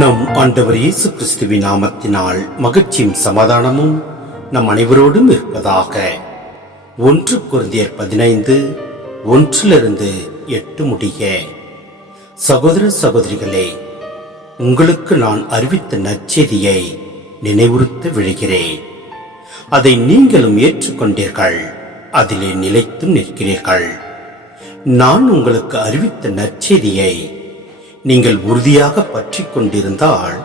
நம் ஆண்டவர் இயேசு கிறிஸ்துவின் நாமத்தினால் மகிழ்ச்சியும் சமாதானமும் நம் அனைவரோடும் இருப்பதாக. 1 கொரிந்தியர் 15:1-8 முடிய. சகோதர சகோதரிகளே, உங்களுக்கு நான் அறிவித்த நற்செய்தியை நினைவுறுத்த விழுகிறேன். அதை நீங்களும் ஏற்றுக்கொண்டீர்கள், அதிலே நிலைத்தும் நிற்கிறீர்கள். நான் உங்களுக்கு அறிவித்த நற்செய்தியை நீங்கள் உறுதியாக பற்றி கொண்டிருந்தால்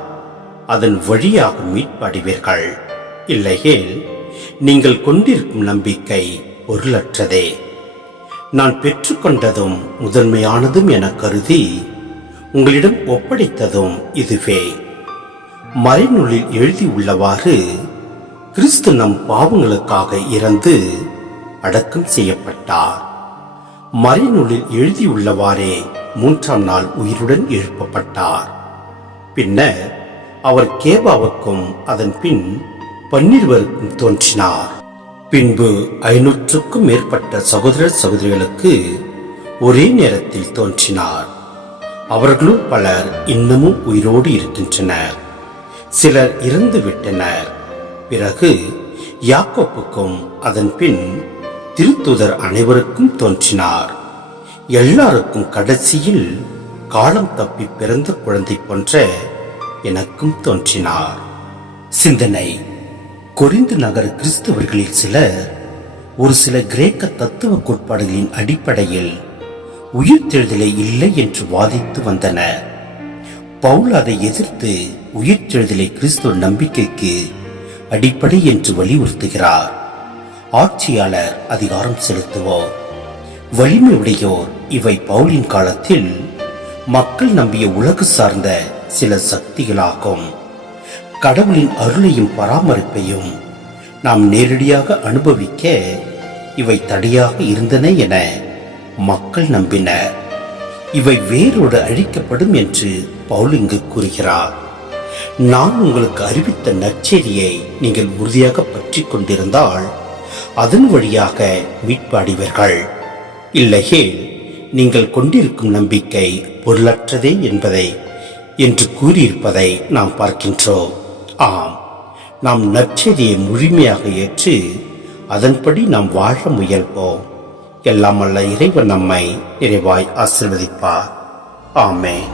அதன் வழியாக மீட்படைவீர்கள். இல்லையேல் நீங்கள் கொண்டிருக்கும் நம்பிக்கை பொருளற்றதே. நான் பெற்றுக்கொண்டதும் முதன்மையானதும் என கருதி உங்களிடம் ஒப்படைத்ததும் இதுவே. மறைநூலில் எழுதியுள்ளவாறு கிறிஸ்து நம் பாவங்களுக்காக இறந்து அடக்கம் செய்யப்பட்டார். மறைநூலில் எழுதியுள்ளவாறே 3ஆம் நாள் உயிருடன் எழுப்பப்பட்டார். பின்னர் அவர் கேபாவுக்கும் அதன் பின் 12 தோன்றினார். பின்பு 500க்கும் மேற்பட்ட சகோதர சகோதரிகளுக்கு ஒரே நேரத்தில் தோன்றினார். அவர்களும் பலர் இன்னமும் உயிரோடு இருக்கின்றனர், சிலர் இறந்து விட்டனர். பிறகு யாக்கோப்புக்கும் அதன் பின் திருத்தூதர் அனைவருக்கும் தோன்றினார். எல்லாருக்கும் கடைசியில் காலம் தப்பி பிறந்த குழந்தை போன்ற எனக்கும் தோன்றினார். சிந்தனை: கொரிந்து நகர கிறிஸ்தவர்களில் சிலர் ஒரு சில கிரேக்க தத்துவ கோட்பாடுகளின் அடிப்படையில் உயிர்த்தெழுதலை இல்லை என்று வாதித்து வந்தனர். பவுல் அதை எதிர்த்து உயிர்த்தெழுதலை கிறிஸ்துவ நம்பிக்கைக்கு அடிப்படை என்று வலியுறுத்துகிறார். ஆட்சியாளர் அதிகாரம் செலுத்துவோர், வலிமை உடையோர் இவை பவுலின் காலத்தில் மக்கள் நம்பிய உலகு சார்ந்த சில சக்திகளாகும். கடவுளின் அருளையும் பராமரிப்பையும் நாம் நேரடியாக அனுபவிக்க இவை தடையாக இருந்தன என மக்கள் நம்பினர். இவை வேரோடு அழிக்கப்படும் என்று பவுல் இங்கு கூறுகிறார். நான் உங்களுக்கு அறிவித்த நற்செய்தியை நீங்கள் உறுதியாக பற்றி கொண்டிருந்தால் அதன் வழியாக மீட்பு அடைவீர்கள். இல்லையேல் நீங்கள் கொண்டிருக்கும் நம்பிக்கை பொருளற்றதே என்று கூறியிருப்பதை நாம் பார்க்கின்றோம். ஆம், நாம் நற்செய்தியை முழுமையாக ஏற்று அதன்படி நாம் வாழ முயல்வோம். எல்லாம் வல்ல இறைவன் நம்மை நிறைவாய் ஆசீர்வதிப்பார். ஆமென்.